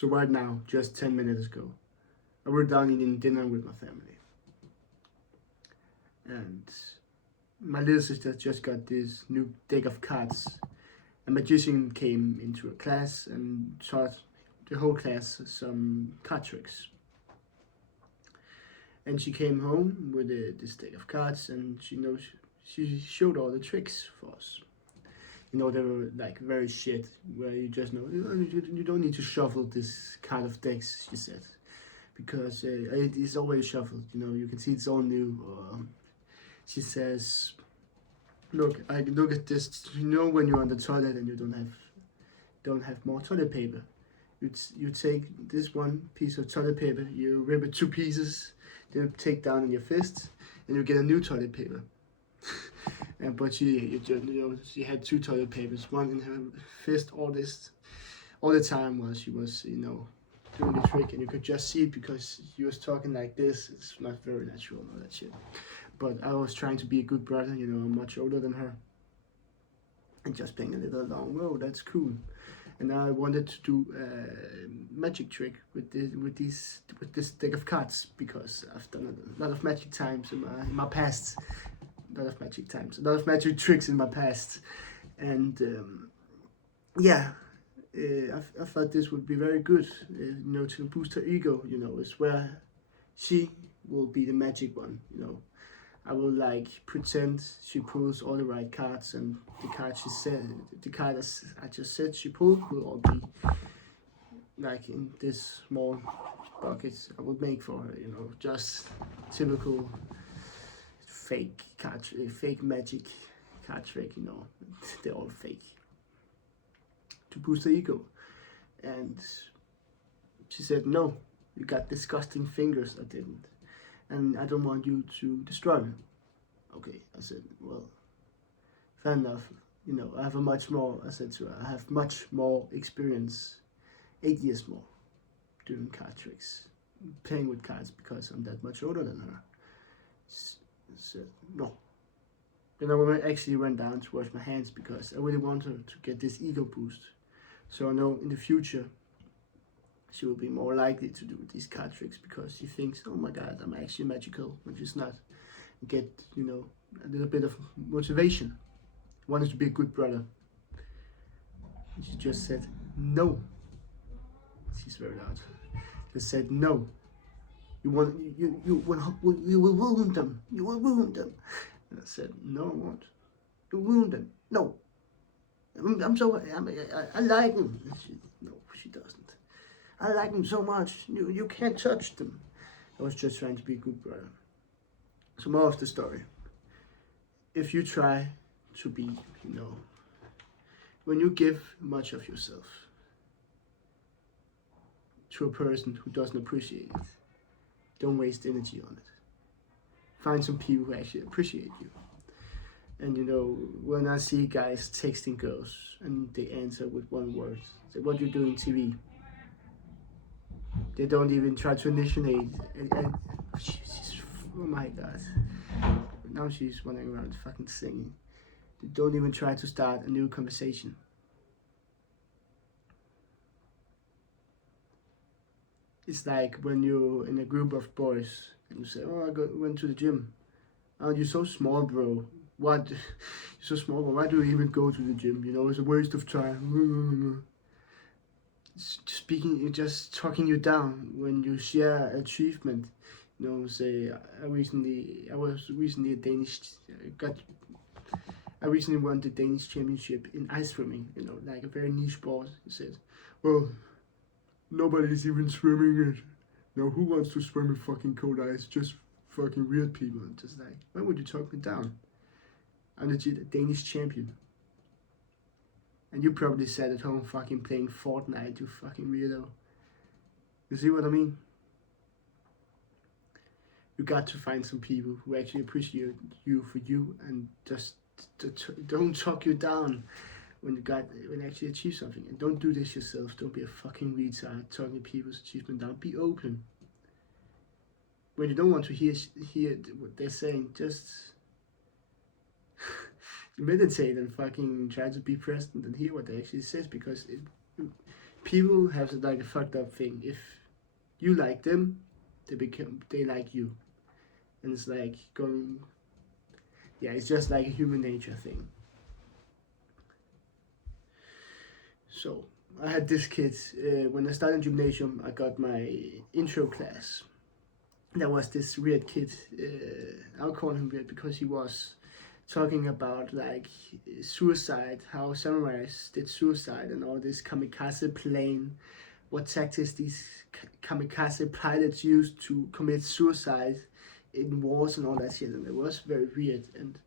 So right now, just 10 minutes ago, I were down eating dinner with my family. And my little sister just got this new deck of cards. A magician came into a class and taught the whole class some card tricks. And she came home with this deck of cards, and she showed all the tricks for us. They were like very shit, where you just know you don't need to shuffle this kind of decks. She said, because it is always shuffled. You can see it's all new. She says, look, I look at this. When you're on the toilet and you don't have more toilet paper, you take this one piece of toilet paper, you rip it two pieces, then you take down in your fist, and you get a new toilet paper. But she had two toilet papers, one in her fist, all the time while she was doing the trick, and you could just see it because she was talking like this. It's not very natural, all that shit. But I was trying to be a good brother. I'm much older than her, and just playing a little along. Whoa, that's cool. And I wanted to do a magic trick with this deck of cards, because I've done a lot of magic times in my past. A lot of magic tricks in my past, and I thought this would be very good, to boost her ego. Is where she will be the magic one. I will pretend she pulls all the right cards, and the card as I just said she pulled will all be in this small bucket I would make for her. Just typical fake magic card trick. They're all fake to boost the ego. And she said, "No, you got disgusting fingers." I didn't. And I don't want you to destroy them. Okay, I said, well, fair enough. I have I said to her, I have much more experience, 8 years more, doing card tricks, playing with cards, because I'm that much older than her. So, no. Then I actually went down to wash my hands, because I really want her to get this ego boost. So I know in the future, she will be more likely to do these card tricks, because she thinks, oh my god, I'm actually magical, when she's not. Get, a little bit of motivation. Wanted to be a good brother. And she just said, no. She's very loud. Just said, no. You will wound them. You will wound them. And I said, no, I won't. You wound them. No. I like them. No, she doesn't. I like them so much. You can't touch them. I was just trying to be a good brother. So more of the story. If you try to be, when you give much of yourself to a person who doesn't appreciate it, don't waste energy on it. Find some people who actually appreciate you. And when I see guys texting girls and they answer with one word, say, what do you do in TV? They don't even try to initiate. And oh my god. Now she's running around fucking singing. They don't even try to start a new conversation. It's like when you're in a group of boys and you say, oh, went to the gym. Oh, you're so small, bro. What? You're so small, bro. Why do you even go to the gym? It's a waste of time. Just talking you down when you share achievement. Say I was recently I recently won the Danish championship in ice swimming. Like a very niche sport. He said, well, nobody's even swimming it. Who wants to swim in fucking cold ice? Just fucking weird people. Just like, why would you talk me down? I'm legit a Danish champion. And you probably sat at home fucking playing Fortnite, you fucking weirdo. You see what I mean? You got to find some people who actually appreciate you for you, and just don't talk you down when you actually achieve something. And don't do this yourself. Don't be a fucking retard talking people's achievement down. Be open. When you don't want to hear what they're saying, just meditate and fucking try to be present and hear what they actually says, because people have like a fucked up thing. If you like them, they like you, and it's like going. Yeah, it's just like a human nature thing. So I had this kid when I started gymnasium. I got my intro class. There was this weird kid. I'll call him weird because he was talking about like suicide, how samurais did suicide, and all this kamikaze plane, what tactics these kamikaze pilots used to commit suicide in wars and all that shit. And it was very weird, and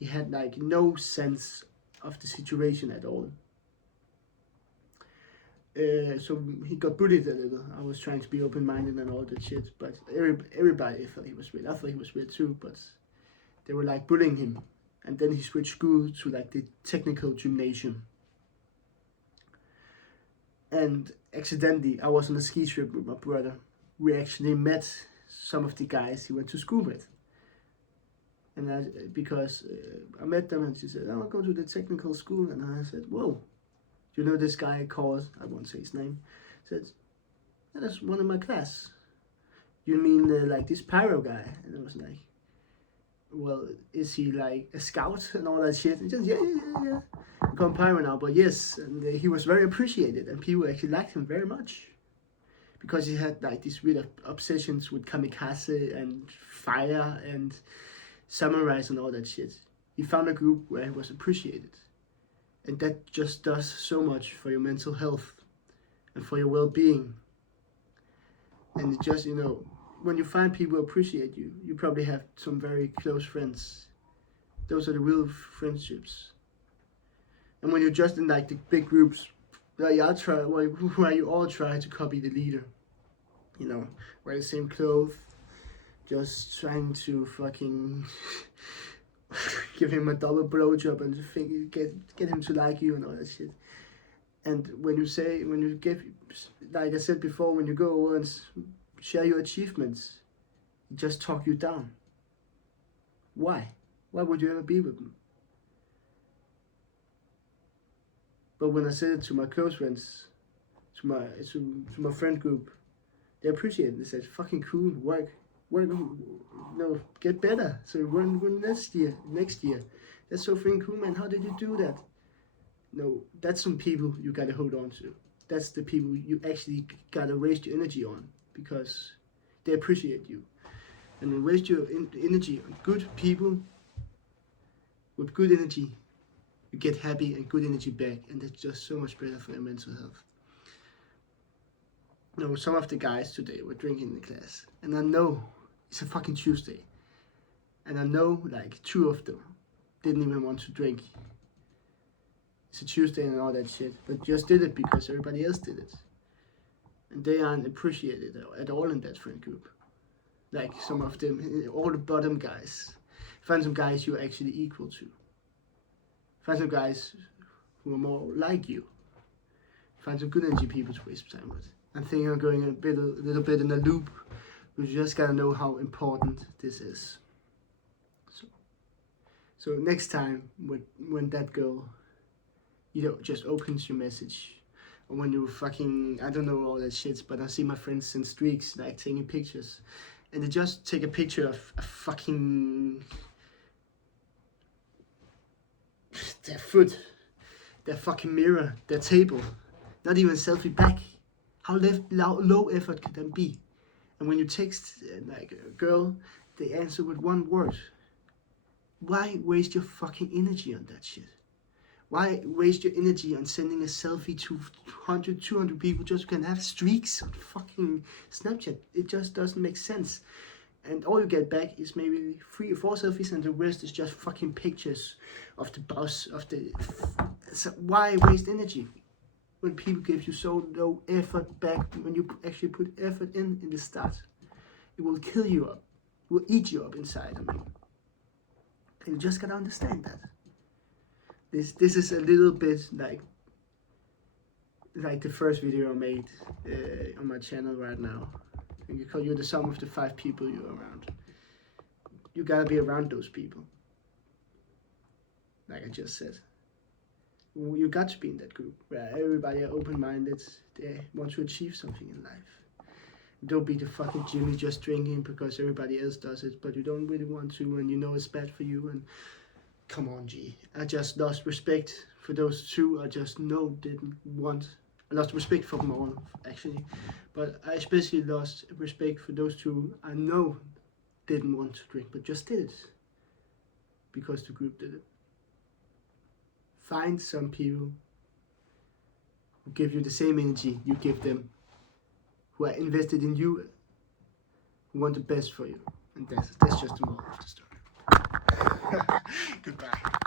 he had like no sense of the situation at all. So he got bullied a little. I was trying to be open-minded and all that shit, but everybody thought he was weird. I thought he was weird too, but they were like bullying him. And then he switched school to like the technical gymnasium. And accidentally, I was on a ski trip with my brother. We actually met some of the guys he went to school with. And I met them, and she said, "Oh, I'll go to the technical school." And I said, "Whoa. You know this guy called," I won't say his name, said, "Yeah, that's one of my class." "You mean like this pyro guy?" And I was like, "Well, is he like a scout and all that shit?" And just, yeah. I call him pyro now, but yes, and he was very appreciated, and people actually liked him very much. Because he had like these weird obsessions with kamikaze and fire and samurais and all that shit. He found a group where he was appreciated. And that just does so much for your mental health and for your well-being. And it just, when you find people who appreciate you, you probably have some very close friends. Those are the real friendships. And when you're just in like the big groups, where you all try to copy the leader, wear the same clothes, just trying to fucking give him a double blowjob and get him to like you and all that shit. And when you give, like I said before, when you go over and share your achievements, he just talk you down. Why? Why would you ever be with them? But when I said it to my close friends, to my friend group, they appreciate it. They said, "Fucking cool, work, get better. So run next year. That's so freaking cool, man. How did you do that?" No, that's some people you gotta hold on to. That's the people you actually gotta waste your energy on, because they appreciate you. And when you waste your energy on good people with good energy, you get happy and good energy back, and that's just so much better for your mental health. Some of the guys today were drinking in the class, and I know it's a fucking Tuesday, and I know like 2 of them didn't even want to drink. It's a Tuesday and all that shit, but just did it because everybody else did it. And they aren't appreciated at all in that friend group. Like some of them, all the bottom guys. Find some guys you're actually equal to. Find some guys who are more like you. Find some good energy people to waste time with. I think I'm going a little bit in a loop. We just gotta know how important this is. So next time when that girl, just opens your message, or when you fucking, I don't know all that shit, but I see my friends send streaks like taking pictures, and they just take a picture of a fucking their foot, their fucking mirror, their table, not even selfie back. How low effort could that be? And when you text like a girl, they answer with 1 word. Why waste your fucking energy on that shit? Why waste your energy on sending a selfie to 100, 200 people just so you can have streaks on fucking Snapchat? It just doesn't make sense. And all you get back is maybe 3 or 4 selfies, and the rest is just fucking pictures of the boss, So why waste energy when people give you so low effort back? When you actually put effort in the start, it will kill you up. It will eat you up inside. And you just gotta understand that. This is a little bit like the first video I made on my channel right now. And you're the sum of the 5 people you're around. You gotta be around those people. Like I just said. You got to be in that group where everybody are open-minded. They want to achieve something in life. Don't be the fucking Jimmy just drinking because everybody else does it, but you don't really want to, and you know it's bad for you. And come on, G. I just lost respect for those two. I just didn't want. I lost respect for them all, actually, but I especially lost respect for those two. I know didn't want to drink, but just did it because the group did it. Find some people who give you the same energy you give them, who are invested in you, who want the best for you. And that's just the moral of the story. Goodbye.